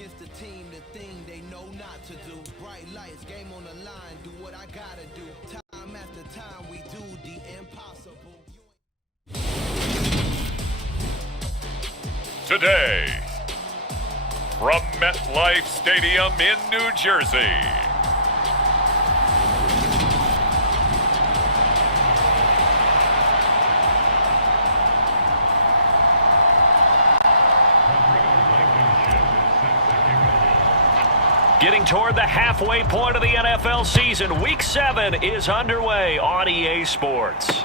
against the team, the thing they know not to do. Bright lights, game on the line, do what I gotta do. Time after time, we do the impossible. Today, from MetLife Stadium in New Jersey, getting toward the halfway point of the NFL season, Week 7 is underway on EA Sports.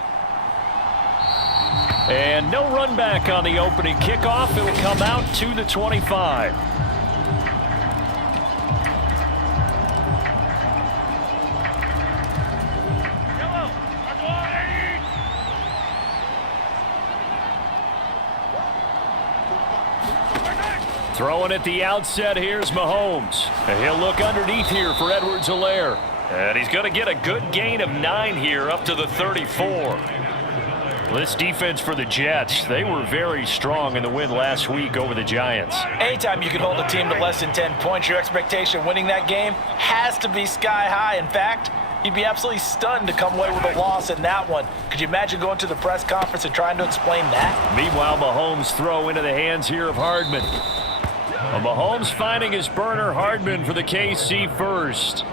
And no run back on the opening kickoff. It'll come out to the 25. Throwing at the outset, here's Mahomes. And he'll look underneath here for Edwards-Helaire. And he's going to get a good gain of 9 here up to the 34. This defense for the Jets, they were very strong in the win last week over the Giants. Anytime you can hold a team to less than 10 points, your expectation winning that game has to be sky high. In fact, you'd be absolutely stunned to come away with a loss in that one. Could you imagine going to the press conference and trying to explain that? Meanwhile, Mahomes throw into the hands here of Hardman. Well, Mahomes finding his burner, Hardman for the KC first.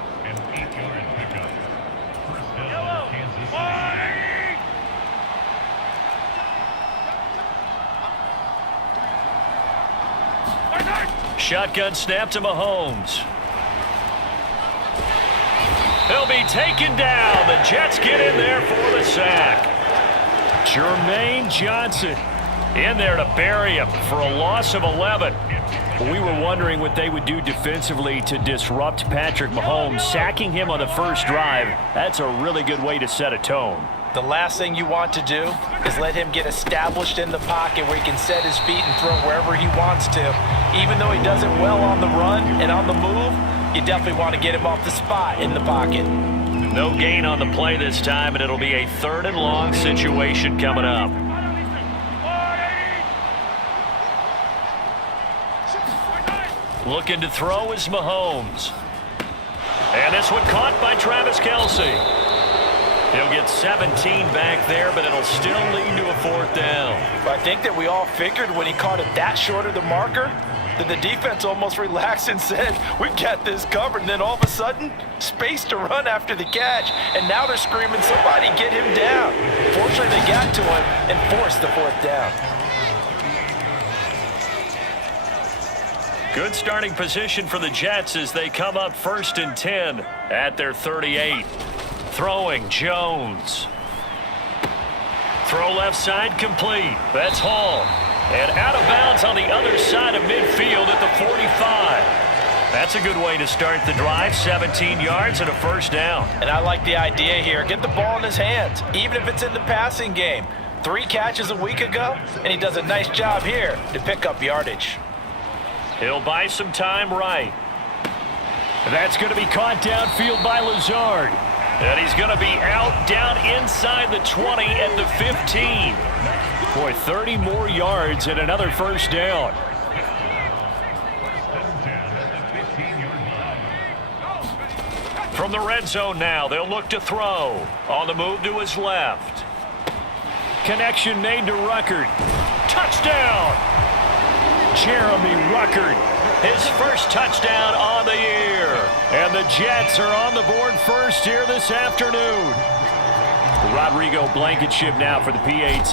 Shotgun snap to Mahomes. He'll be taken down. The Jets get in there for the sack. Jermaine Johnson in there to bury him for a loss of 11. We were wondering what they would do defensively to disrupt Patrick Mahomes. Sacking him on the first drive, that's a really good way to set a tone. The last thing you want to do is let him get established in the pocket where he can set his feet and throw wherever he wants to. Even though he does it well on the run and on the move, you definitely want to get him off the spot in the pocket. No gain on the play this time, and it'll be a 3rd and long situation coming up. Looking to throw is Mahomes. And this one caught by Travis Kelce. He'll get 17 back there, but it'll still lead to a 4th down. But I think that we all figured when he caught it that short of the marker that the defense almost relaxed and said, we've got this covered. And then all of a sudden, space to run after the catch. And now they're screaming, somebody get him down. Fortunately, they got to him and forced the 4th down. Good starting position for the Jets as they come up 1st and 10 at their 38. Throwing, Jones. Throw left side complete. That's Hall. And out of bounds on the other side of midfield at the 45. That's a good way to start the drive. 17 yards and a 1st down. And I like the idea here. Get the ball in his hands, even if it's in the passing game. 3 catches a week ago, and he does a nice job here to pick up yardage. He'll buy some time right. That's going to be caught downfield by Lazard. And he's going to be out down inside the 20 at the 15. Boy, 30 more yards and another 1st down. From the red zone now, they'll look to throw. On the move to his left. Connection made to Ruckert. Touchdown! Jeremy Ruckert, his first touchdown on the year. And the Jets are on the board first here this afternoon. Rodrigo Blankenship now for the PAT.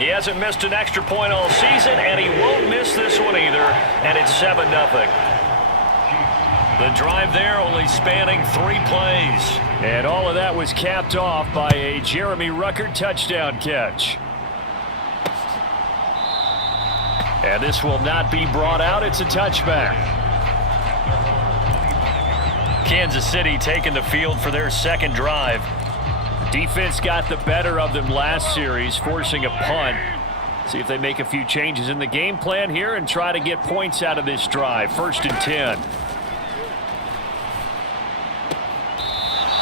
He hasn't missed an extra point all season, and he won't miss this one either. And it's 7-0. The drive there only spanning 3 plays. And all of that was capped off by a Jeremy Ruckert touchdown catch. And this will not be brought out. It's a touchback. Kansas City taking the field for their 2nd drive. Defense got the better of them last series, forcing a punt. See if they make a few changes in the game plan here and try to get points out of this drive. 1st and 10.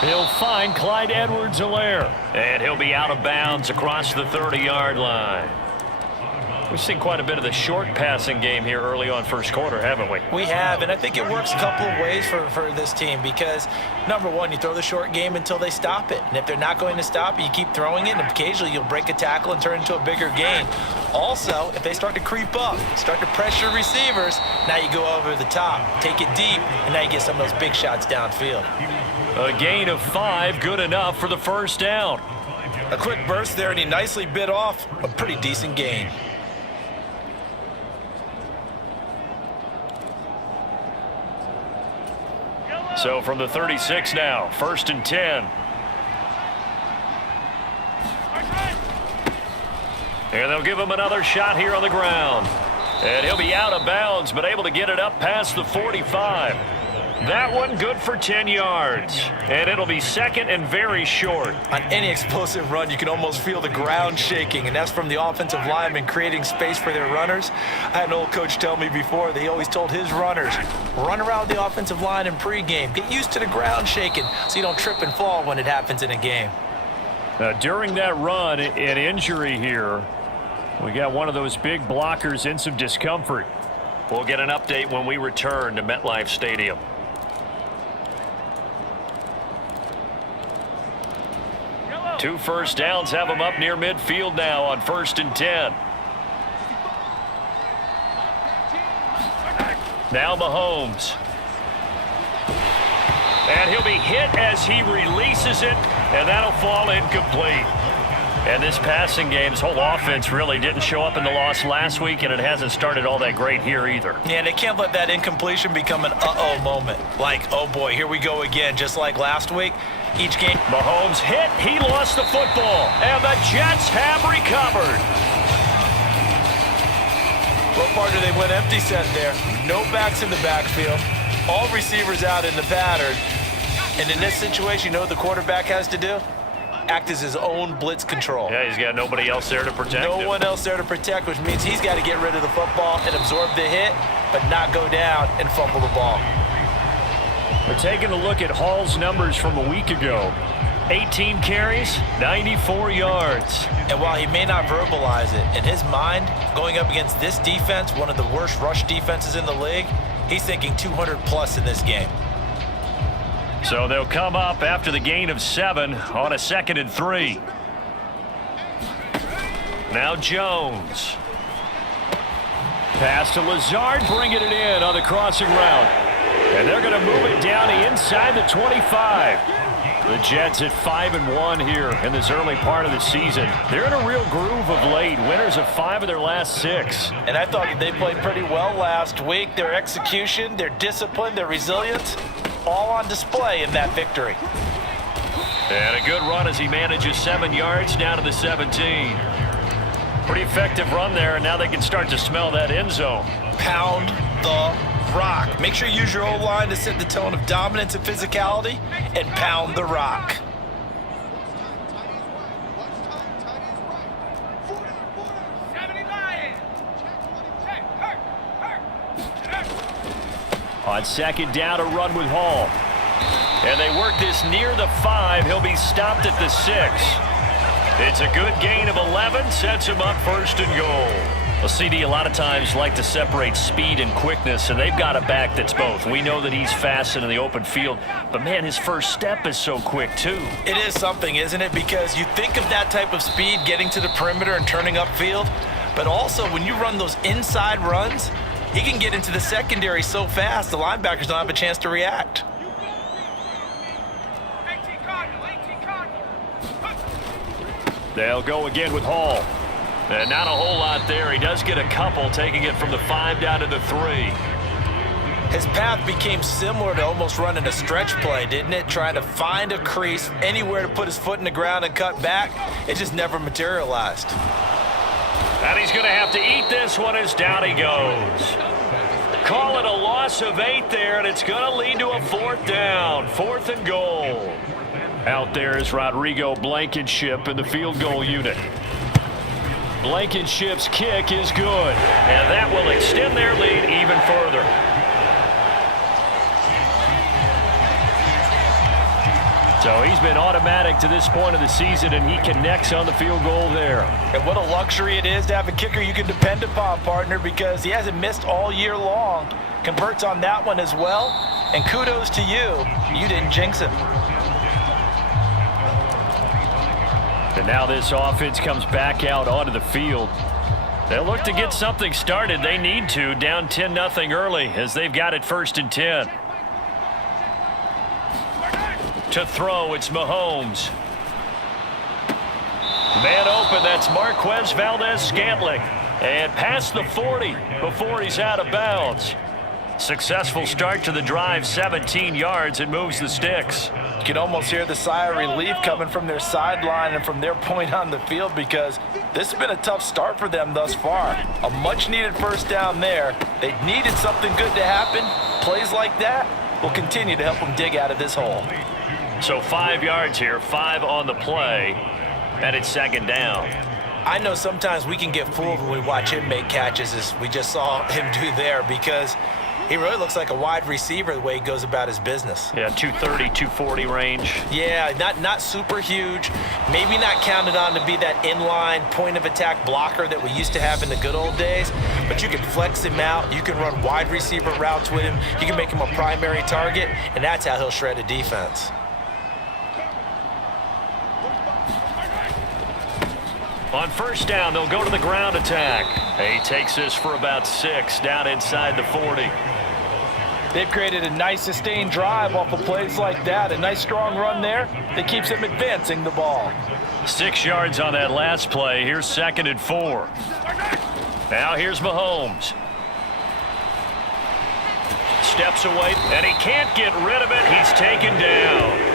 He'll find Clyde Edwards-Helaire. And he'll be out of bounds across the 30-yard line. We've seen quite a bit of the short passing game here early on first quarter, haven't we? We have, and I think it works a couple of ways for this team because, number one, you throw the short game until they stop it. And if they're not going to stop it, you keep throwing it, and occasionally you'll break a tackle and turn it into a bigger gain. Also, if they start to creep up, start to pressure receivers, now you go over the top, take it deep, and now you get some of those big shots downfield. A gain of 5, good enough for the first down. A quick burst there, and he nicely bit off a pretty decent gain. So from the 36 now, 1st and 10. And they'll give him another shot here on the ground. And he'll be out of bounds, but able to get it up past the 45. That one good for 10 yards. And it'll be second and very short. On any explosive run, you can almost feel the ground shaking, and that's from the offensive linemen creating space for their runners. I had an old coach tell me before, he always told his runners, run around the offensive line in pregame. Get used to the ground shaking so you don't trip and fall when it happens in a game. During that run, an injury here. We got one of those big blockers in some discomfort. We'll get an update when we return to MetLife Stadium. Two first downs have them up near midfield now on 1st and 10. Now Mahomes. And he'll be hit as he releases it, and that'll fall incomplete. And this passing game, this whole offense really didn't show up in the loss last week, and it hasn't started all that great here either. Yeah, and they can't let that incompletion become an uh-oh moment. Like, oh boy, here we go again, just like last week. Each game, Mahomes hit, he lost the football, and the Jets have recovered. What part do they went empty set there? No backs in the backfield. All receivers out in the pattern. And in this situation, you know what the quarterback has to do? Act as his own blitz control. Yeah, he's got nobody else there to protect him. No one else there to protect, which means he's got to get rid of the football and absorb the hit, but not go down and fumble the ball. We're taking a look at Hall's numbers from a week ago. 18 carries, 94 yards. And while he may not verbalize it, in his mind, going up against this defense, one of the worst rush defenses in the league, he's thinking 200 plus in this game. So they'll come up after the gain of 7 on a 2nd and 3. Now Jones. Pass to Lazard, bringing it in on the crossing route. And they're going to move it down inside the 25. The Jets at 5-1 here in this early part of the season. They're in a real groove of late. Winners of 5 of their last 6. And I thought they played pretty well last week. Their execution, their discipline, their resilience, all on display in that victory. And a good run as he manages 7 yards down to the 17. Pretty effective run there, and now they can start to smell that end zone. Pound the rock. Make sure you use your O-line to set the tone of dominance and physicality, and pound the rock. On 2nd down, a run with Hall. And they work this near the 5. He'll be stopped at the 6. It's a good gain of 11, sets him up 1st and goal. Well, CD a lot of times like to separate speed and quickness, and they've got a back that's both. We know that he's fast in the open field, but man, his first step is so quick too. It is something, isn't it? Because you think of that type of speed getting to the perimeter and turning upfield, but also when you run those inside runs, he can get into the secondary so fast the linebackers don't have a chance to react. They'll go again with Hall. And not a whole lot there. He does get a couple, taking it from the 5 down to the 3. His path became similar to almost running a stretch play, didn't it? Trying to find a crease, anywhere to put his foot in the ground and cut back. It just never materialized. And he's going to have to eat this one as down he goes. Call it a loss of 8 there, and it's going to lead to a 4th down. 4th and goal. Out there is Rodrigo Blankenship in the field goal unit. Blankenship's kick is good, and that will extend their lead even further. So he's been automatic to this point of the season, and he connects on the field goal there. And what a luxury it is to have a kicker you can depend upon, partner, because he hasn't missed all year long. Converts on that one as well. And kudos to you. You didn't jinx him. And now this offense comes back out onto the field. They'll look to get something started. They need to, down 10-0 early as they've got it 1st and 10. To throw, it's Mahomes. Man open, that's Marquez Valdez-Scantling. And past the 40 before he's out of bounds. Successful start to the drive, 17 yards, and moves the sticks. You can almost hear the sigh of relief coming from their sideline and from their point on the field because this has been a tough start for them thus far. A much-needed first down there. They needed something good to happen. Plays like that will continue to help them dig out of this hole. So 5 yards here, 5 on the play, and it's 2nd down. I know sometimes we can get fooled when we watch him make catches, as we just saw him do there, because he really looks like a wide receiver the way he goes about his business. Yeah, 230, 240 range. Yeah, not super huge. Maybe not counted on to be that inline point-of-attack blocker that we used to have in the good old days, but you can flex him out. You can run wide receiver routes with him. You can make him a primary target, and that's how he'll shred a defense. On 1st down, they'll go to the ground attack. He takes this for about 6 down inside the 40. They've created a nice sustained drive off of plays like that. A nice strong run there that keeps them advancing the ball. 6 yards on that last play. Here's 2nd and 4. Now here's Mahomes. Steps away, and he can't get rid of it. He's taken down.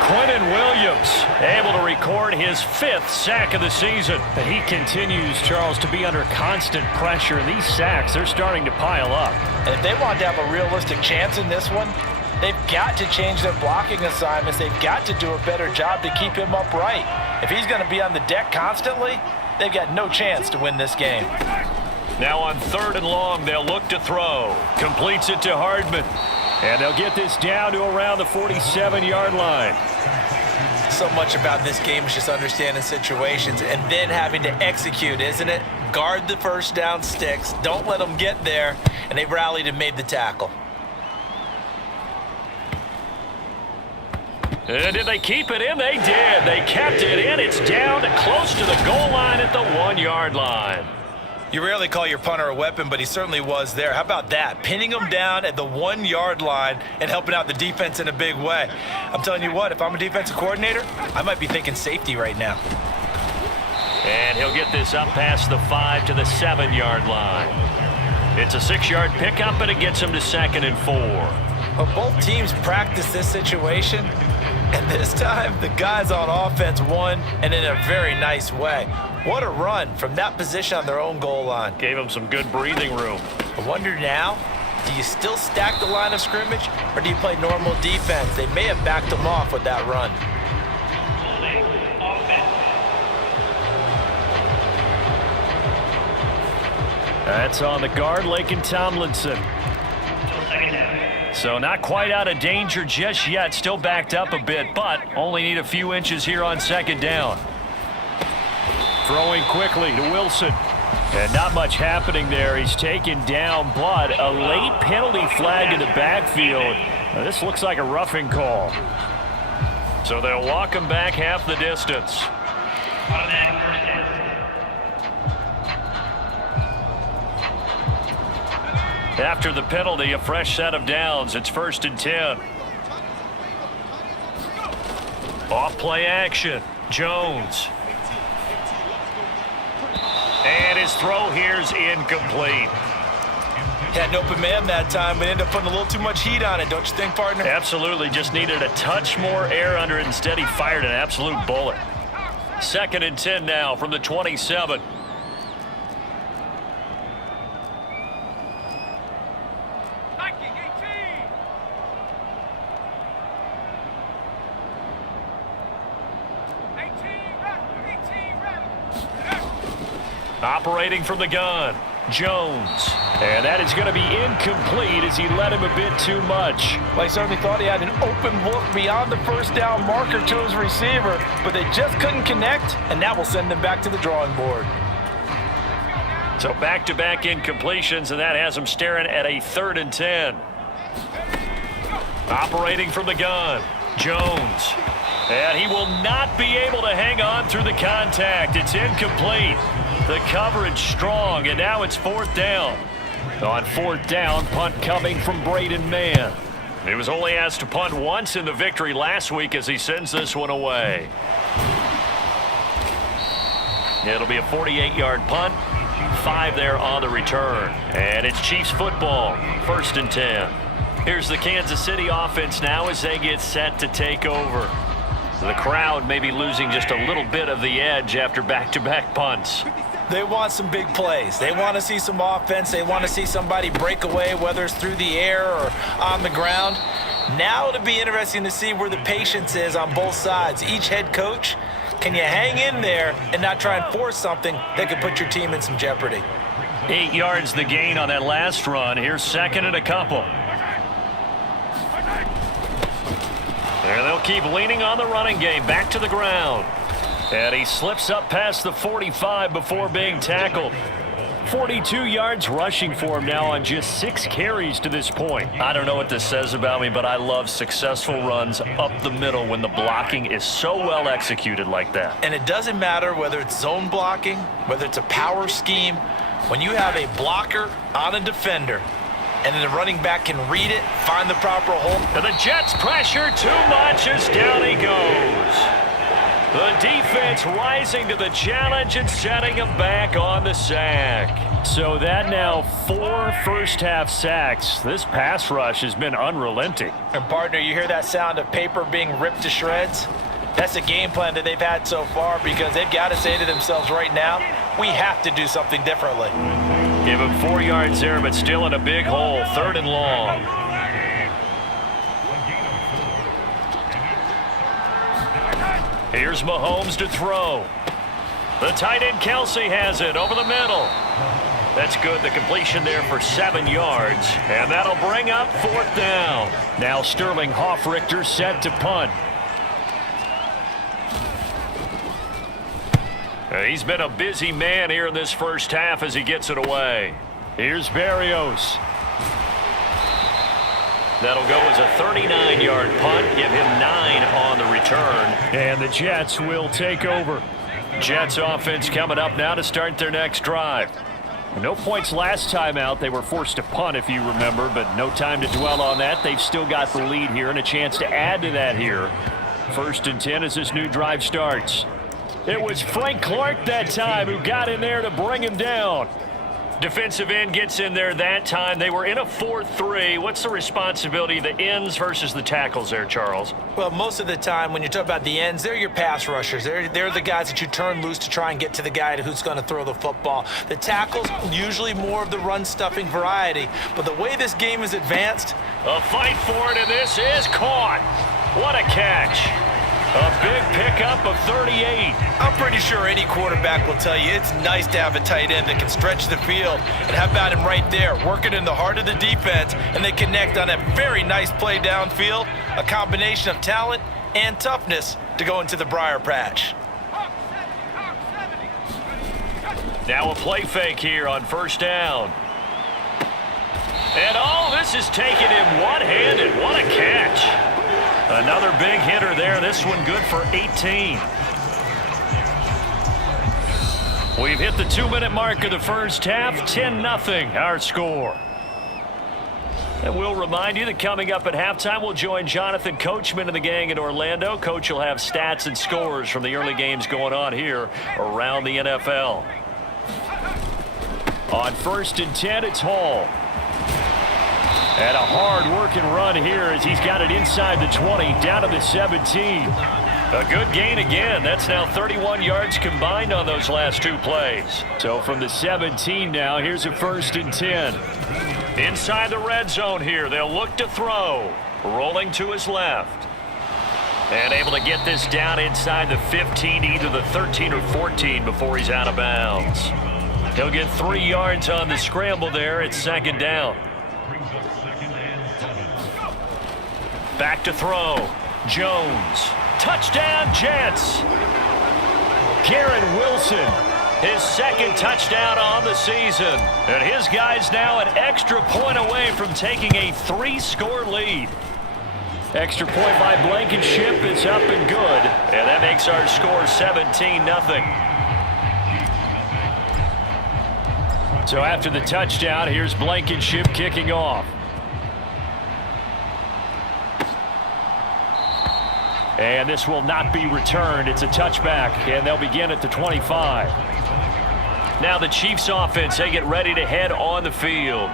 Quentin Williams able to record his 5th sack of the season. And he continues, Charles, to be under constant pressure. These sacks, they're starting to pile up. And if they want to have a realistic chance in this one, they've got to change their blocking assignments. They've got to do a better job to keep him upright. If he's going to be on the deck constantly, they've got no chance to win this game. Now on 3rd and long, they'll look to throw. Completes it to Hardman. And they'll get this down to around the 47-yard line. So much about this game is just understanding situations and then having to execute, isn't it? Guard the first down sticks. Don't let them get there. And they rallied and made the tackle. Did they keep it in? They did. They kept it in. It's down close to the goal line at the 1-yard line. You rarely call your punter a weapon, but he certainly was there. How about that? Pinning him down at the 1-yard line and helping out the defense in a big way. I'm telling you what, if I'm a defensive coordinator, I might be thinking safety right now. And he'll get this up past the 5 to the 7-yard line. It's a 6-yard pickup, and it gets him to 2nd and 4. Well, both teams practice this situation, and this time the guys on offense won, and in a very nice way. What a run from that position on their own goal line. Gave him some good breathing room. I wonder now, do you still stack the line of scrimmage, or do you play normal defense? They may have backed them off with that run. That's on the guard, Laken Tomlinson. So not quite out of danger just yet. Still backed up a bit, but only need a few inches here on 2nd down. Throwing quickly to Wilson. And not much happening there. He's taken down, but a late penalty flag in the backfield. Now, this looks like a roughing call. So they'll walk him back half the distance. After the penalty, a fresh set of downs. It's 1st and 10. Off play action. Jones. And his throw here's incomplete. Had an open man that time, but ended up putting a little too much heat on it, don't you think, partner? Absolutely. Just needed a touch more air under it. Instead, he fired an absolute bullet. 2nd and 10 now from the 27. Operating from the gun. Jones. And that is going to be incomplete as he led him a bit too much. Well, he certainly thought he had an open look beyond the first down marker to his receiver, but they just couldn't connect, and that will send them back to the drawing board. So back-to-back incompletions, and that has him staring at a 3rd and 10. Operating from the gun, Jones. And he will not be able to hang on through the contact. It's incomplete. The coverage strong, and now it's 4th down. On 4th down, punt coming from Braden Mann. He was only asked to punt once in the victory last week as he sends this one away. It'll be a 48-yard punt. 5 there on the return. And it's Chiefs football, 1st and 10. Here's the Kansas City offense now as they get set to take over. The crowd may be losing just a little bit of the edge after back-to-back punts. They want some big plays. They want to see some offense. They want to see somebody break away, whether it's through the air or on the ground. Now it'll be interesting to see where the patience is on both sides. Each head coach, can you hang in there and not try and force something that could put your team in some jeopardy? 8 yards the gain on that last run. Here's 2nd and a couple. And they'll keep leaning on the running game. Back to the ground. And he slips up past the 45 before being tackled. 42 yards rushing for him now on just 6 carries to this point. I don't know what this says about me, but I love successful runs up the middle when the blocking is so well executed like that. And it doesn't matter whether it's zone blocking, whether it's a power scheme. When you have a blocker on a defender, and then the running back can read it, find the proper hole. And the Jets pressure too much as down he goes. The defense rising to the challenge and setting him back on the sack. So that now 4 first-half sacks. This pass rush has been unrelenting. And partner, you hear that sound of paper being ripped to shreds? That's the game plan that they've had so far because they've got to say to themselves right now, we have to do something differently. Give him 4 yards there, but still in a big hole. 3rd and long. Here's Mahomes to throw. The tight end Kelsey has it over the middle. That's good. The completion there for 7 yards. And that'll bring up 4th down. Now Sterling Hoffrichter set to punt. He's been a busy man here in this first half as he gets it away. Here's Berrios. That'll go as a 39-yard punt. Give him 9 on the return. And the Jets will take over. Jets offense coming up now to start their next drive. No points last time out. They were forced to punt, if you remember, but no time to dwell on that. They've still got the lead here and a chance to add to that here. 1st and 10 as this new drive starts. It was Frank Clark that time who got in there to bring him down. Defensive end gets in there that time. They were in a 4-3. What's the responsibility of the ends versus the tackles there, Charles? Well, most of the time when you talk about the ends, they're your pass rushers. They're the guys that you turn loose to try and get to the guy who's going to throw the football. The tackles, usually more of the run-stuffing variety. But the way this game is advanced... A fight for it, and this is caught. What a catch. A big pickup of 38. I'm pretty sure any quarterback will tell you it's nice to have a tight end that can stretch the field. And how about him right there, working in the heart of the defense, and they connect on a very nice play downfield, a combination of talent and toughness to go into the briar patch. Now a play fake here on 1st down. And all this is taking him one-handed. What a catch. Another big hitter there. This one good for 18. We've hit the 2-minute mark of the first half. 10-0 our score. And we'll remind you that coming up at halftime, we'll join Jonathan Coachman and the gang in Orlando. Coach will have stats and scores from the early games going on here around the NFL. On 1st and 10, it's Hall. And a hard-working run here as he's got it inside the 20, down to the 17. A good gain again. That's now 31 yards combined on those last 2 plays. So from the 17 now, here's a 1st and 10. Inside the red zone here, they'll look to throw. Rolling to his left. And able to get this down inside the 15, either the 13 or 14 before he's out of bounds. He'll get 3 yards on the scramble there. It's second down. Back to throw. Jones. Touchdown, Jets. Garrett Wilson, his second touchdown on the season. And his guys now an extra point away from taking a 3-score lead. Extra point by Blankenship is up and good. And that makes our score 17-0. So after the touchdown, here's Blankenship kicking off. And this will not be returned. It's a touchback, and they'll begin at the 25. Now the Chiefs offense, they get ready to head on the field.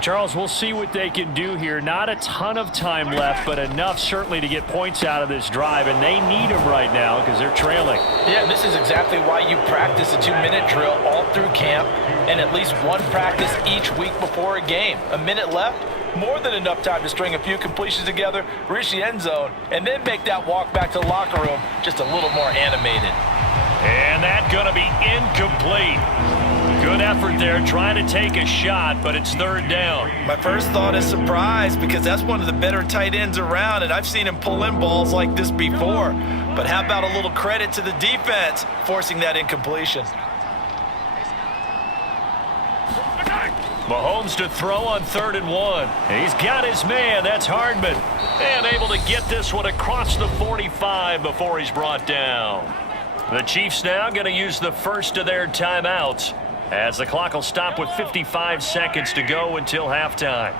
Charles, we'll see what they can do here. Not a ton of time left, but enough certainly to get points out of this drive, and they need them right now because they're trailing. Yeah, this is exactly why you practice a 2-minute drill all through camp and at least one practice each week before a game. A minute left, more than enough time to string a few completions together, reach the end zone, and then make that walk back to the locker room just a little more animated. And that's going to be incomplete. Good effort there, trying to take a shot, but it's third down. My first thought is surprise because that's one of the better tight ends around, and I've seen him pull in balls like this before. But how about a little credit to the defense forcing that incompletion? Mahomes to throw on 3rd and 1. He's got his man. That's Hardman. And able to get this one across the 45 before he's brought down. The Chiefs now going to use the first of their timeouts as the clock will stop with 55 seconds to go until halftime.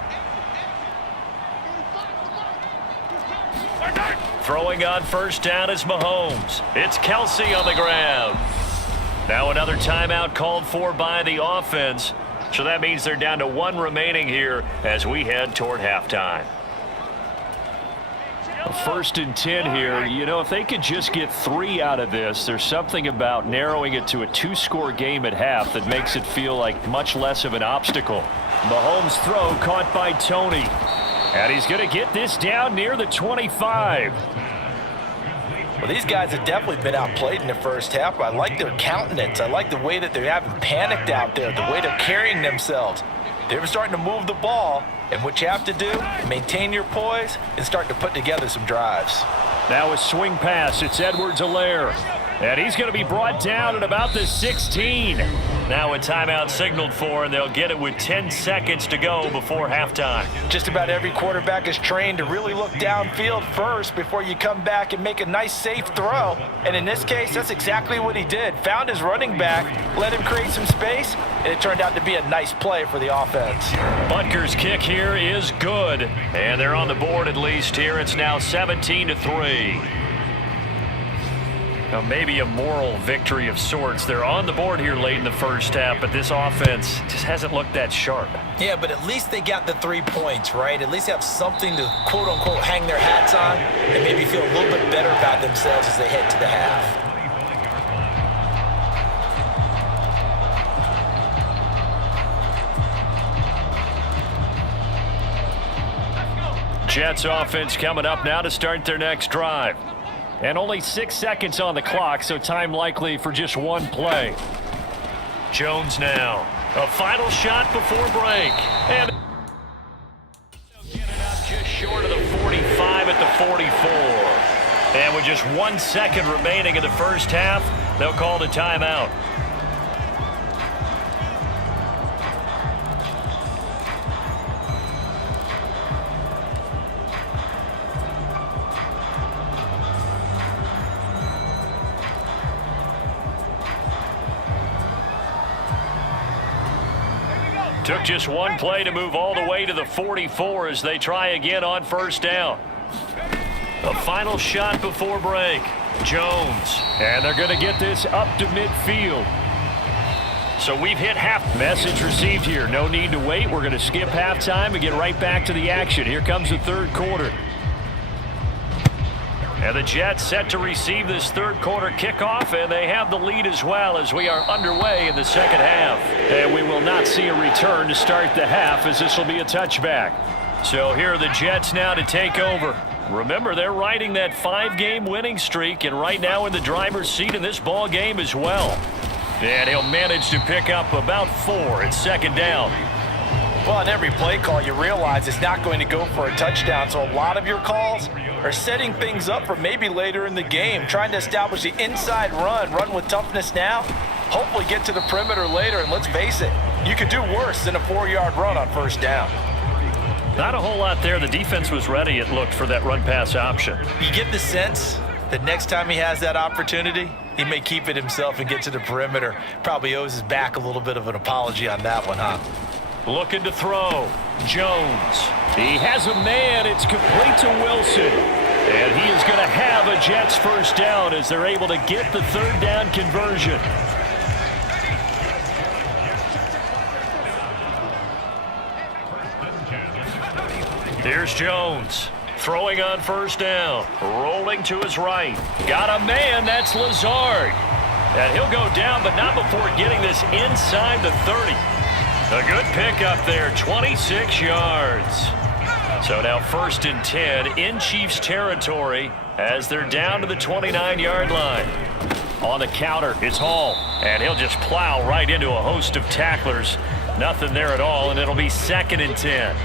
Throwing on first down is Mahomes. It's Kelsey on the ground. Now another timeout called for by the offense. So that means they're down to 1 remaining here as we head toward halftime. A 1st and 10 here. You know, if they could just get 3 out of this, there's something about narrowing it to a 2-score game at half that makes it feel like much less of an obstacle. Mahomes' throw caught by Tony. And he's going to get this down near the 25. Well, these guys have definitely been outplayed in the first half. I like their countenance. I like the way that they're having panicked out there, the way they're carrying themselves. They're starting to move the ball, and what you have to do, maintain your poise and start to put together some drives. Now a swing pass. It's Edwards-Helaire. And he's going to be brought down at about the 16. Now a timeout signaled for, and they'll get it with 10 seconds to go before halftime. Just about every quarterback is trained to really look downfield first before you come back and make a nice, safe throw. And in this case, that's exactly what he did. Found his running back, let him create some space, and it turned out to be a nice play for the offense. Butker's kick here is good. And they're on the board at least here. It's now 17-3. Now maybe a moral victory of sorts. They're on the board here late in the first half, but this offense just hasn't looked that sharp. Yeah, but at least they got the 3 points, right? At least they have something to, quote-unquote, hang their hats on and maybe feel a little bit better about themselves as they head to the half. Jets offense coming up now to start their next drive. And only 6 seconds on the clock, so time likely for just 1 play. Jones now. A final shot before break. And they'll get it up just short of the 45 at the 44. And with just 1 second remaining in the first half, they'll call the timeout. Took just 1 play to move all the way to the 44 as they try again on first down. A final shot before break. Jones. And they're going to get this up to midfield. So we've hit half. Message received here. No need to wait. We're going to skip halftime and get right back to the action. Here comes the third quarter. And the Jets set to receive this third quarter kickoff, and they have the lead as well as we are underway in the second half. And we will not see a return to start the half as this will be a touchback. So here are the Jets now to take over. Remember, they're riding that 5-game winning streak and right now in the driver's seat in this ball game as well. And he'll manage to pick up about 4 at second down. Well, on every play call, you realize it's not going to go for a touchdown, so a lot of your calls are setting things up for maybe later in the game, trying to establish the inside run with toughness now, hopefully get to the perimeter later, and let's face it, you could do worse than a 4-yard run on first down. Not a whole lot there. The defense was ready, it looked, for that run-pass option. You get the sense that next time he has that opportunity, he may keep it himself and get to the perimeter. Probably owes his back a little bit of an apology on that one, huh? Looking to throw. Jones. He has a man. It's complete to Wilson. And he is going to have a Jets first down as they're able to get the third down conversion. Here's Jones. Throwing on first down. Rolling to his right. Got a man. That's Lazard. And he'll go down, but not before getting this inside the 30. A good pickup there, 26 yards. So now 1st and 10 in Chiefs territory as they're down to the 29-yard line. On the counter, it's Hall, and he'll just plow right into a host of tacklers. Nothing there at all, and it'll be 2nd and 10.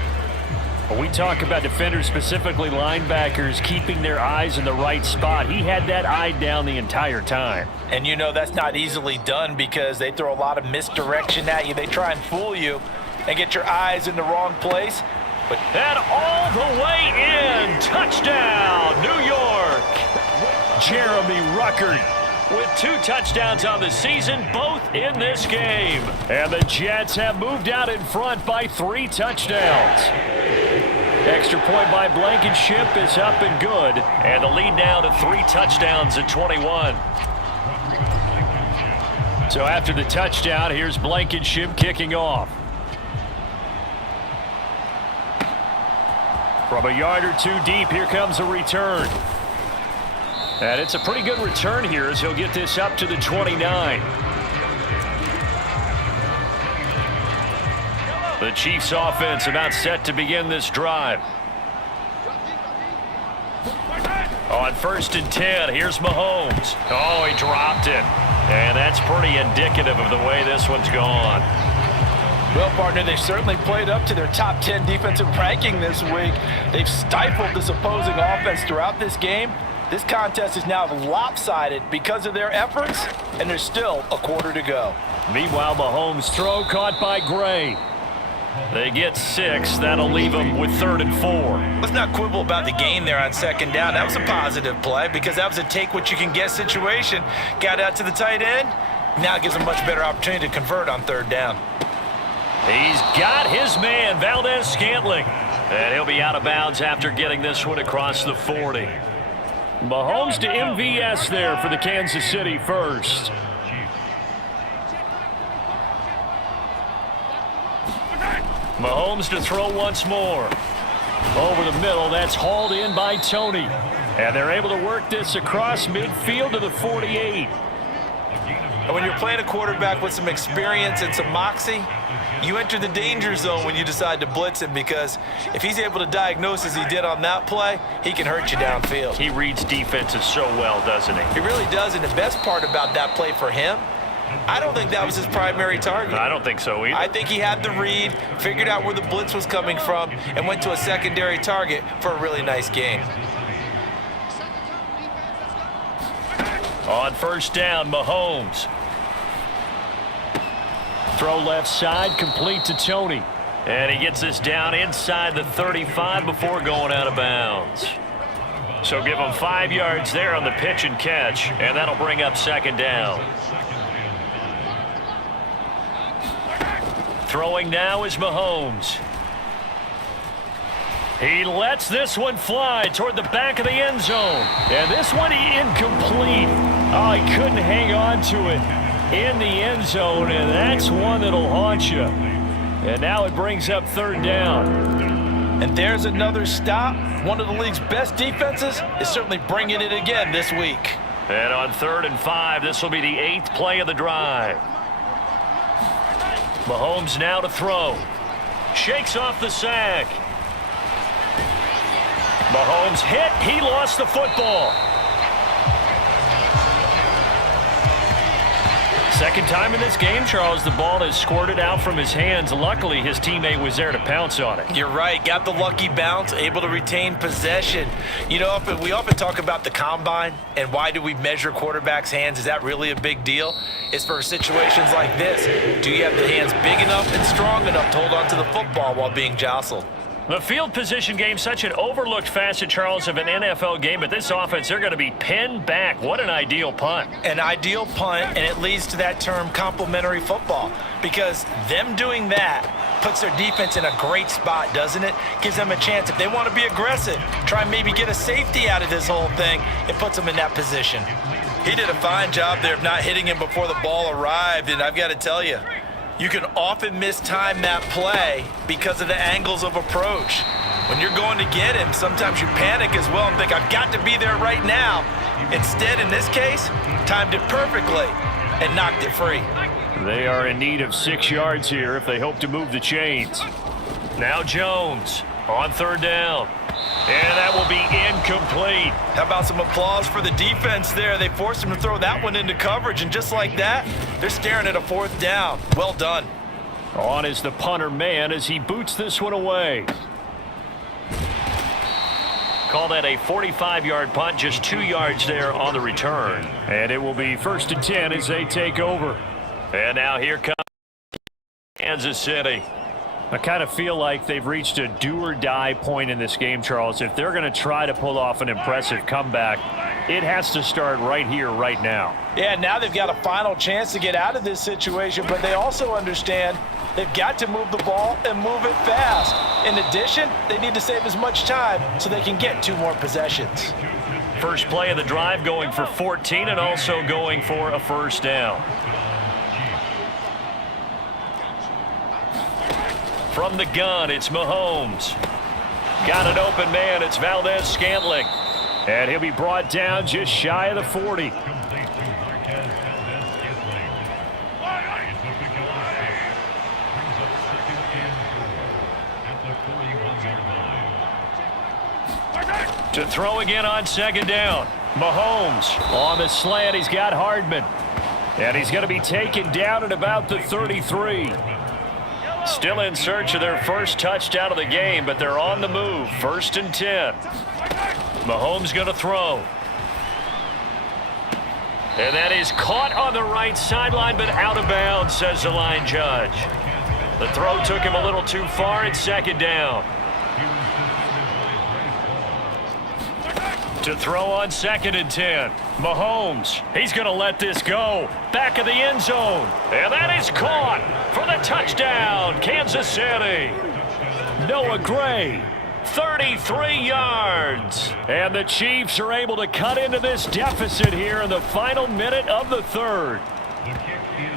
When we talk about defenders, specifically linebackers, keeping their eyes in the right spot, he had that eye down the entire time. And you know that's not easily done because they throw a lot of misdirection at you. They try and fool you and get your eyes in the wrong place. But and all the way in, touchdown, New York. Jeremy Ruckert with 2 touchdowns on the season, both in this game. And the Jets have moved out in front by 3 touchdowns. Extra point by Blankenship is up and good. And the lead now to 3 touchdowns at 21. So after the touchdown, here's Blankenship kicking off. From a yard or 2 deep, here comes a return. And it's a pretty good return here as he'll get this up to the 29. The Chiefs offense about set to begin this drive. On 1st and 10, here's Mahomes. Oh, he dropped it. And that's pretty indicative of the way this one's gone. Well, partner, they've certainly played up to their top 10 defensive ranking this week. They've stifled this opposing offense throughout this game. This contest is now lopsided because of their efforts, and there's still a quarter to go. Meanwhile, Mahomes' throw caught by Gray. They get 6. That'll leave them with 3rd and 4. Let's not quibble about the gain there on 2nd down. That was a positive play because that was a take-what-you-can-get situation. Got out to the tight end. Now it gives them much better opportunity to convert on 3rd down. He's got his man, Valdez-Scantling. And he'll be out of bounds after getting this one across the 40. Mahomes to MVS there for the Kansas City first. Mahomes to throw once more. Over the middle, that's hauled in by Tony. And they're able to work this across midfield to the 48. And when you're playing a quarterback with some experience and some moxie, you enter the danger zone when you decide to blitz him because if he's able to diagnose as he did on that play, he can hurt you downfield. He reads defenses so well, doesn't he? He really does, and the best part about that play for him, I don't think that was his primary target. I don't think so either. I think he had the read, figured out where the blitz was coming from, and went to a secondary target for a really nice gain. On 1st down, Mahomes. Throw left side, complete to Tony. And he gets this down inside the 35 before going out of bounds. So give him 5 yards there on the pitch and catch, and that'll bring up 2nd down. Throwing now is Mahomes. He lets this one fly toward the back of the end zone. And this one incomplete. Oh, he couldn't hang on to it in the end zone, and that's one that'll haunt you. And now it brings up 3rd down. And there's another stop. One of the league's best defenses is certainly bringing it again this week. And on 3rd and 5, this will be the 8th play of the drive. Mahomes now to throw. Shakes off the sack. Mahomes hit. He lost the football. Second time in this game, Charles, the ball has squirted out from his hands. Luckily, his teammate was there to pounce on it. You're right. Got the lucky bounce, able to retain possession. You know, we often talk about the combine and why do we measure quarterbacks' hands. Is that really a big deal? It's for situations like this. Do you have the hands big enough and strong enough to hold on to the football while being jostled? The field position game, such an overlooked facet, Charles, of an NFL game, but this offense, they're going to be pinned back. What an ideal punt. An ideal punt, and it leads to that term complementary football, because them doing that puts their defense in a great spot, doesn't it? Gives them a chance. If they want to be aggressive, try and maybe get a safety out of this whole thing, it puts them in that position. He did a fine job there of not hitting him before the ball arrived, and I've got to tell you, you can often mistime that play because of the angles of approach. When you're going to get him, sometimes you panic as well and think, I've got to be there right now. Instead, in this case, timed it perfectly and knocked it free. They are in need of 6 yards here if they hope to move the chains. Now Jones on third down. And that will be incomplete. How about some applause for the defense there? They forced him to throw that one into coverage, and just like that, they're staring at a fourth down. Well done. On is the punter man as he boots this one away. Call that a 45-yard punt, just 2 yards there on the return. And it will be 1st and 10 as they take over. And now here comes Kansas City. I kind of feel like they've reached a do-or-die point in this game, Charles. If they're going to try to pull off an impressive comeback, it has to start right here, right now. Yeah, now they've got a final chance to get out of this situation, but they also understand they've got to move the ball and move it fast. In addition, they need to save as much time so they can get 2 more possessions. First play of the drive going for 14 and also going for a first down. From the gun, it's Mahomes. Got an open man, it's Valdez-Scantling. And he'll be brought down just shy of the 40. To throw again on second down. Mahomes on the slant, he's got Hardman. And he's going to be taken down at about the 33. Still in search of their first touchdown of the game, but they're on the move. 1st and 10. Mahomes going to throw. And that is caught on the right sideline, but out of bounds, says the line judge. The throw took him a little too far. It's 2nd down. To throw on 2nd and 10. Mahomes, he's going to let this go. Back of the end zone. And that is caught for the touchdown, Kansas City. Noah Gray, 33 yards. And the Chiefs are able to cut into this deficit here in the final minute of the 3rd.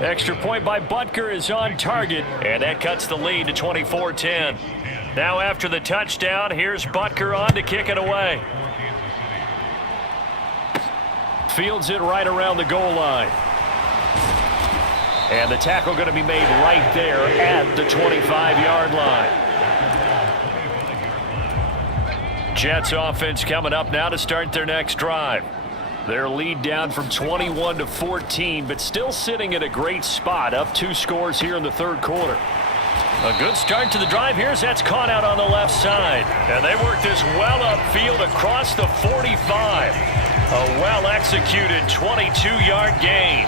Extra point by Butker is on target, and that cuts the lead to 24-10. Now after the touchdown, here's Butker on to kick it away. Fields it right around the goal line. And the tackle going to be made right there at the 25-yard line. Jets offense coming up now to start their next drive. Their lead down from 21 to 14, but still sitting at a great spot, up 2 scores here in the 3rd quarter. A good start to the drive here as that's caught out on the left side. And they work this well upfield across the 45. A well-executed 22-yard gain.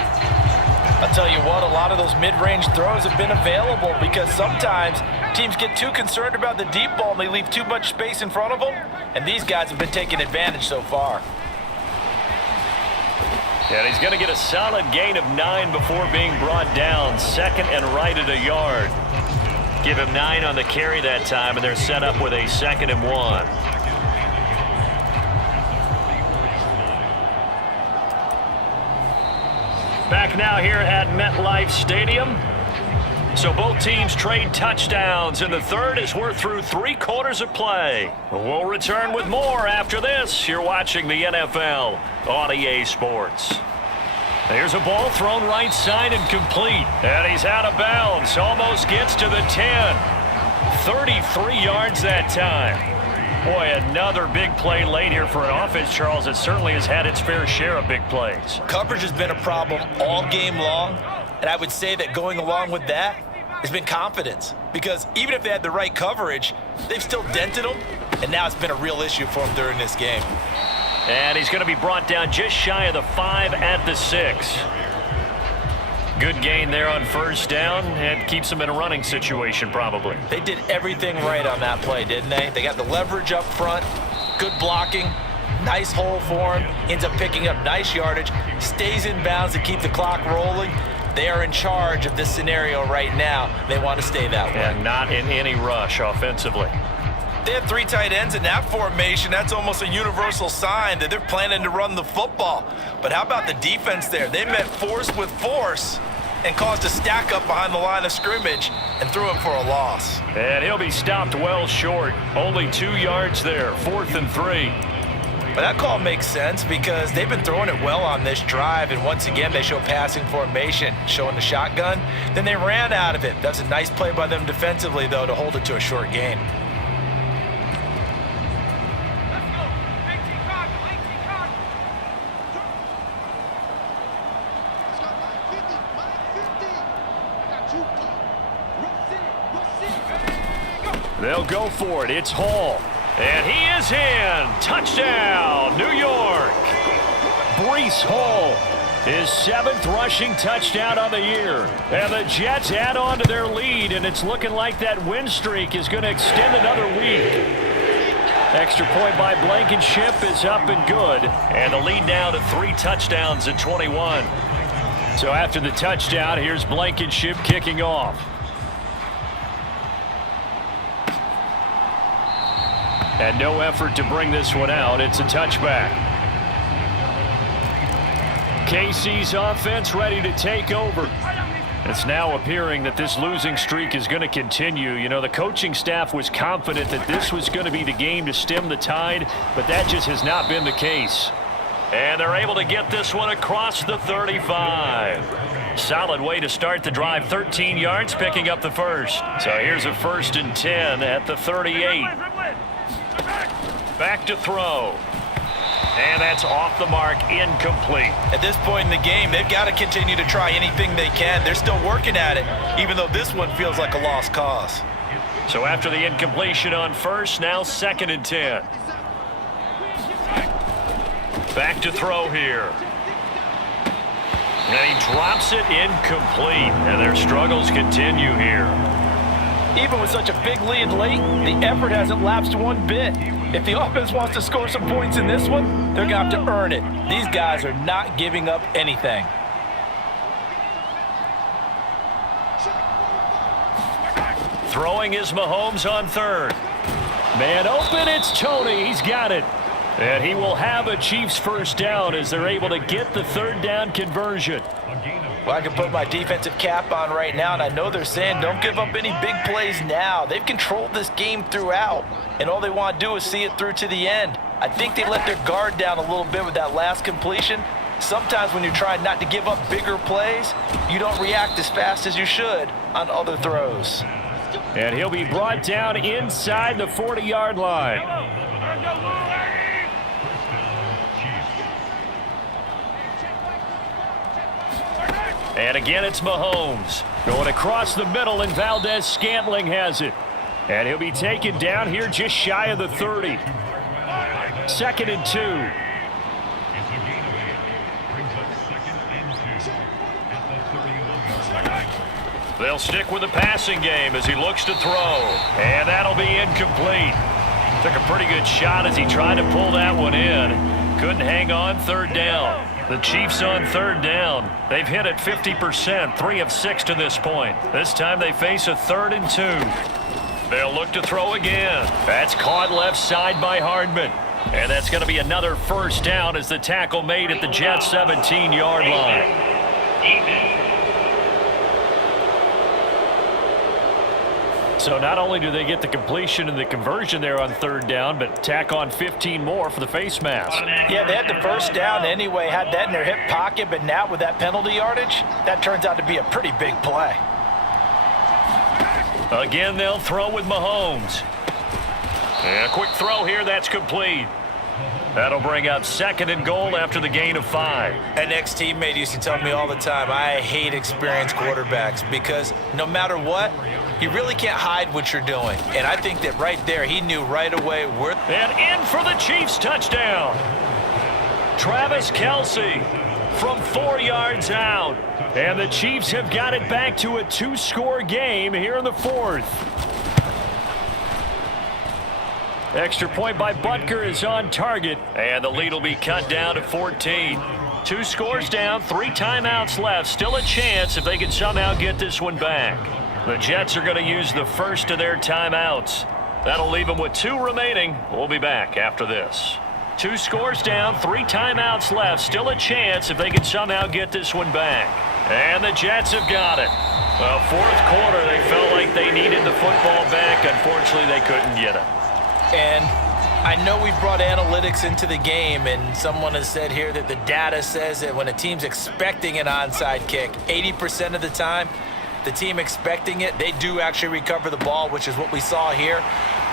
I'll tell you what, a lot of those mid-range throws have been available because sometimes teams get too concerned about the deep ball and they leave too much space in front of them, and these guys have been taking advantage so far. And he's going to get a solid gain of 9 before being brought down. 2nd and right at a yard. Give him 9 on the carry that time, and they're set up with a 2nd and 1. Back now here at MetLife Stadium. So both teams trade touchdowns in the 3rd as we're through 3 quarters of play. We'll return with more after this. You're watching the NFL on EA Sports. There's a ball thrown right side and complete. And he's out of bounds. Almost gets to the 10. 33 yards that time. Boy, another big play late here for an offense, Charles, that certainly has had its fair share of big plays. Coverage has been a problem all game long, And I would say that going along with that has been confidence. Because even if they had the right coverage, they've still dented them. And now it's been a real issue for them during this game. And he's going to be brought down just shy of the 5 at the 6. Good gain there on first down and keeps them in a running situation probably. They did everything right on that play, didn't they? They got the leverage up front, good blocking, nice hole for him, ends up picking up nice yardage, stays in bounds to keep the clock rolling. They are in charge of this scenario right now. They want to stay that way. And not in any rush offensively. They have 3 tight ends in that formation. That's almost a universal sign that they're planning to run the football. But how about the defense there? They met force with force and caused a stack up behind the line of scrimmage and threw it for a loss. And he'll be stopped well short. Only 2 yards there, 4th and 3. But that call makes sense because they've been throwing it well on this drive, and once again they show passing formation, showing the shotgun. Then they ran out of it. That's a nice play by them defensively, though, to hold it to a short gain. They'll go for it. It's Hall. And he is in. Touchdown, New York. Breece Hall, his 7th rushing touchdown on the year. And the Jets add on to their lead, and it's looking like that win streak is going to extend another week. Extra point by Blankenship is up and good. And the lead now to 3 touchdowns at 21. So after the touchdown, here's Blankenship kicking off. And no effort to bring this one out. It's a touchback. KC's offense ready to take over. It's now appearing that this losing streak is going to continue. You know, the coaching staff was confident that this was going to be the game to stem the tide, but that just has not been the case. And they're able to get this one across the 35. Solid way to start the drive. 13 yards, picking up the first. So here's a 1st and 10 at the 38. Back to throw. And that's off the mark, incomplete. At this point in the game, they've got to continue to try anything they can. They're still working at it, even though this one feels like a lost cause. So after the incompletion on first, now 2nd and 10. Back to throw here. And he drops it incomplete. And their struggles continue here. Even with such a big lead late, the effort hasn't lapsed one bit. If the offense wants to score some points in this one, they're going to have to earn it. These guys are not giving up anything. Throwing is Mahomes on 3rd. Man open, it's Tony. He's got it. And he will have a Chiefs first down as they're able to get the 3rd down conversion. Well, I can put my defensive cap on right now, and I know they're saying don't give up any big plays now. They've controlled this game throughout, and all they want to do is see it through to the end. I think they let their guard down a little bit with that last completion. Sometimes when you're trying not to give up bigger plays, you don't react as fast as you should on other throws. And he'll be brought down inside the 40-yard line. And again, it's Mahomes. Going across the middle, and Valdez-Scantling has it. And he'll be taken down here just shy of the 30. 2nd and 2. They'll stick with the passing game as he looks to throw. And that'll be incomplete. Took a pretty good shot as he tried to pull that one in. Couldn't hang on, 3rd down. The Chiefs on 3rd down. They've hit it 50%, 3 of 6 to this point. This time they face a 3rd and 2. They'll look to throw again. That's caught left side by Hardman. And that's going to be another first down as the tackle made at the Jets' 17-yard line. So not only do they get the completion and the conversion there on 3rd down, but tack on 15 more for the face mask. Yeah, they had the first down anyway, had that in their hip pocket, but now with that penalty yardage, that turns out to be a pretty big play. Again, they'll throw with Mahomes. And a quick throw here, that's complete. That'll bring up 2nd and goal after the gain of 5. An ex-teammate used to tell me all the time, I hate experienced quarterbacks because no matter what, you really can't hide what you're doing. And I think that right there, he knew right away where. And in for the Chiefs touchdown. Travis Kelce from 4 yards out. And the Chiefs have got it back to a 2-score game here in the 4th. Extra point by Butker is on target, and the lead will be cut down to 14. 2 scores down, 3 timeouts left. Still a chance if they can somehow get this one back. The Jets are going to use the first of their timeouts. That'll leave them with 2 remaining. We'll be back after this. 2 scores down, 3 timeouts left. Still a chance if they can somehow get this one back. And the Jets have got it. Well, 4th quarter, they felt like they needed the football back. Unfortunately, they couldn't get it. And I know we brought analytics into the game, and someone has said here that the data says that when a team's expecting an onside kick, 80% of the time, the team expecting it, they do actually recover the ball, which is what we saw here.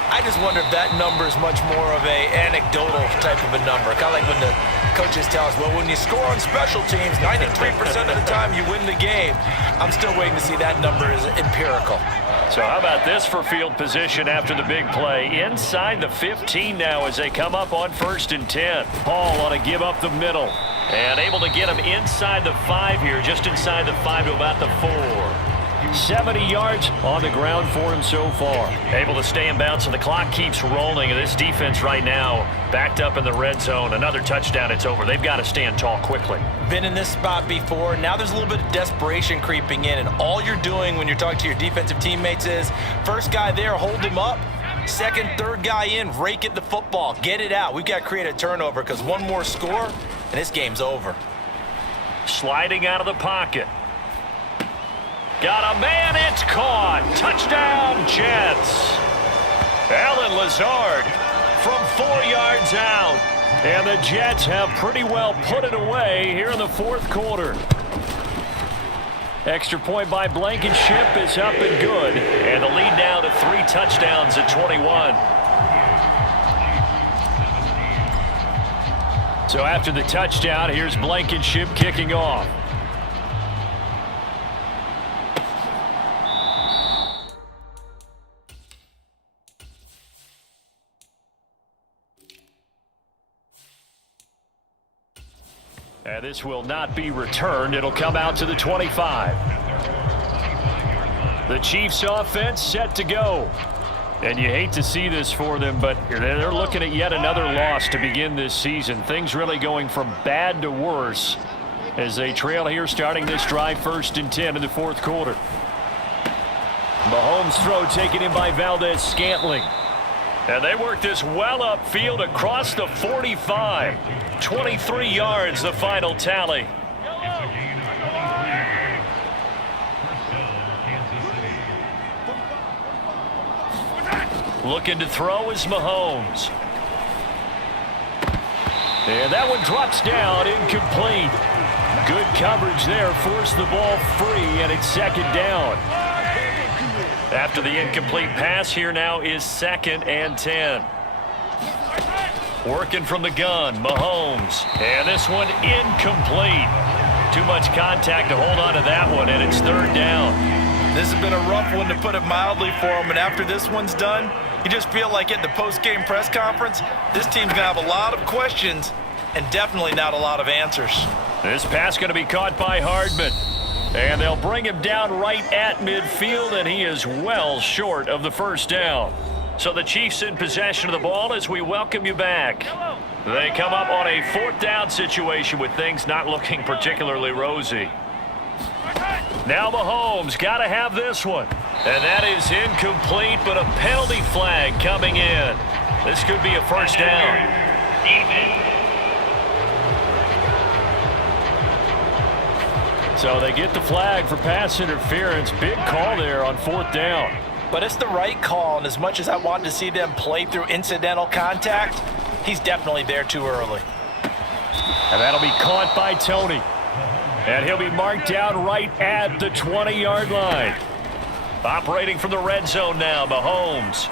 I just wonder if that number is much more of a anecdotal type of a number. Kind of like when the coaches tell us, well, when you score on special teams, 93% of the time you win the game. I'm still waiting to see that number is empirical. So how about this for field position after the big play? Inside the 15 now as they come up on 1st and 10. Paul on a give up the middle. And able to get him inside the 5 here, just inside the 5 to about the 4. 70 yards on the ground for him so far. Able to stay in bounds, so the clock keeps rolling. And this defense right now backed up in the red zone. Another touchdown, it's over. They've got to stand tall quickly. Been in this spot before. Now there's a little bit of desperation creeping in. And all you're doing when you're talking to your defensive teammates is, first guy there, hold him up. Second, third guy in, rake at the football. Get it out. We've got to create a turnover because one more score, and this game's over. Sliding out of the pocket. Got a man, it's caught. Touchdown, Jets. Allen Lazard from 4 yards out. And the Jets have pretty well put it away here in the 4th quarter. Extra point by Blankenship is up and good. And the lead now to 3 touchdowns at 21. So after the touchdown, here's Blankenship kicking off. And this will not be returned. It'll come out to the 25. The Chiefs offense set to go. And you hate to see this for them, but they're looking at yet another loss to begin this season. Things really going from bad to worse as they trail here starting this drive 1st and 10 in the 4th quarter. Mahomes' throw taken in by Valdez-Scantling. And they work this well upfield across the 45. 23 yards, the final tally. Looking to throw is Mahomes. And that one drops down, incomplete. Good coverage there, forced the ball free, and it's 2nd down. After the incomplete pass, here now is 2nd and 10. Working from the gun, Mahomes. And this one incomplete. Too much contact to hold on to that one, and it's 3rd down. This has been a rough one, to put it mildly, for him. And after this one's done, you just feel like at the post-game press conference, this team's going to have a lot of questions and definitely not a lot of answers. This pass going to be caught by Hardman. And they'll bring him down right at midfield, and he is well short of the 1st down. So the Chiefs in possession of the ball as we welcome you back. They come up on a 4th down situation with things not looking particularly rosy. Now Mahomes got to have this one. And that is incomplete, but a penalty flag coming in. This could be a 1st down. So they get the flag for pass interference. Big call there on 4th down. But it's the right call, and as much as I wanted to see them play through incidental contact, he's definitely there too early. And that'll be caught by Tony. And he'll be marked down right at the 20-yard line. Operating from the red zone now, Mahomes.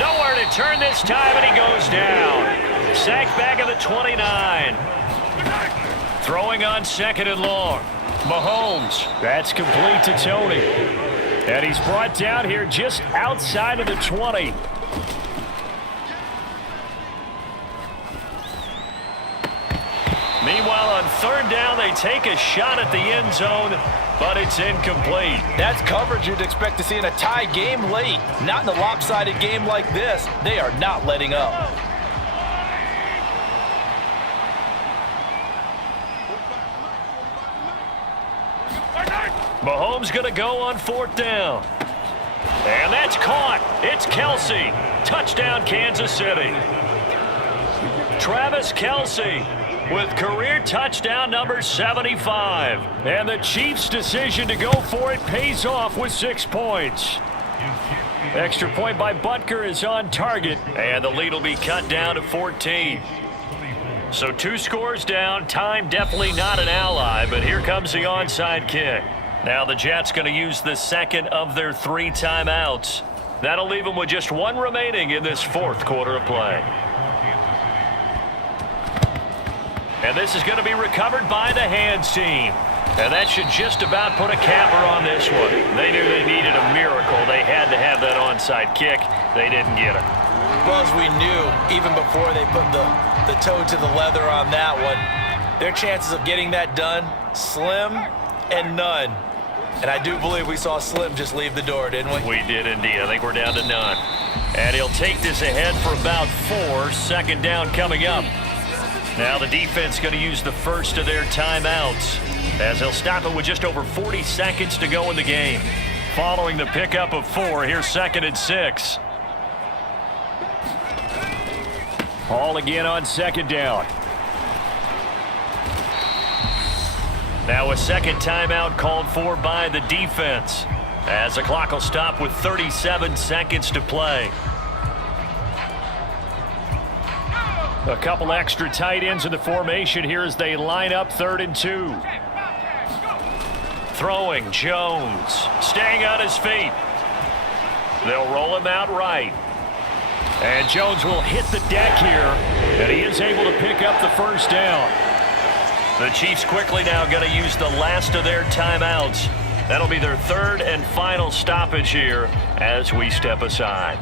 Nowhere to turn this time, and he goes down. Sacked back at the 29. Throwing on 2nd and long. Mahomes. That's complete to Tony. And he's brought down here just outside of the 20. Meanwhile, on 3rd down, they take a shot at the end zone, but it's incomplete. That's coverage you'd expect to see in a tie game late. Not in a lopsided game like this. They are not letting up. Mahomes going to go on 4th down. And that's caught. It's Kelce. Touchdown, Kansas City. Travis Kelce with career touchdown number 75. And the Chiefs' decision to go for it pays off with 6 points. Extra point by Butker is on target. And the lead will be cut down to 14. So 2 scores down. Time definitely not an ally, but here comes the onside kick. Now the Jets going to use the 2nd of their 3 timeouts. That'll leave them with just 1 remaining in this 4th quarter of play. And this is going to be recovered by the hands team. And that should just about put a capper on this one. They knew they needed a miracle. They had to have that onside kick. They didn't get it. Well, as we knew, even before they put the toe to the leather on that one, their chances of getting that done, slim and none. And I do believe we saw Slim just leave the door, didn't we? We did indeed. I think we're down to none. And he'll take this ahead for about 4. 2nd down coming up. Now the defense going to use the first of their timeouts as they'll stop it with just over 40 seconds to go in the game. Following the pickup of 4, here's 2nd and 6. Ball again on 2nd down. Now a 2nd timeout called for by the defense as the clock will stop with 37 seconds to play. A couple extra tight ends in the formation here as they line up 3rd and 2. Throwing Jones, staying on his feet. They'll roll him out right. And Jones will hit the deck here, and he is able to pick up the 1st down. The Chiefs quickly now going to use the last of their timeouts. That'll be their 3rd and final stoppage here as we step aside.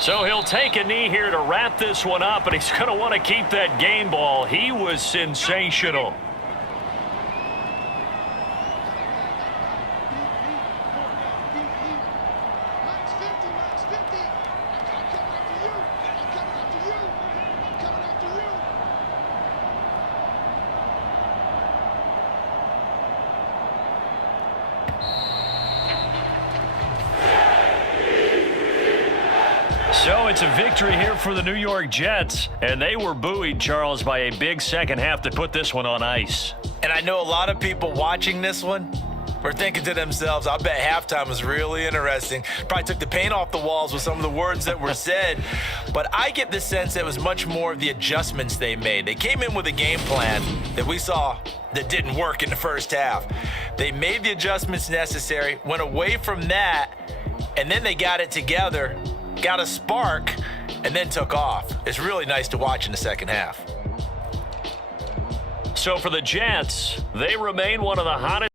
So he'll take a knee here to wrap this one up, and he's going to want to keep that game ball. He was sensational. So it's a victory here for the New York Jets, and they were buoyed, Charles, by a big 2nd half to put this one on ice. And I know a lot of people watching this one were thinking to themselves, I bet halftime was really interesting. Probably took the paint off the walls with some of the words that were said. But I get the sense that it was much more of the adjustments they made. They came in with a game plan that we saw that didn't work in the 1st half. They made the adjustments necessary, went away from that, and then they got it together, got a spark, and then took off. It's really nice to watch in the 2nd half. So for the Jets, they remain one of the hottest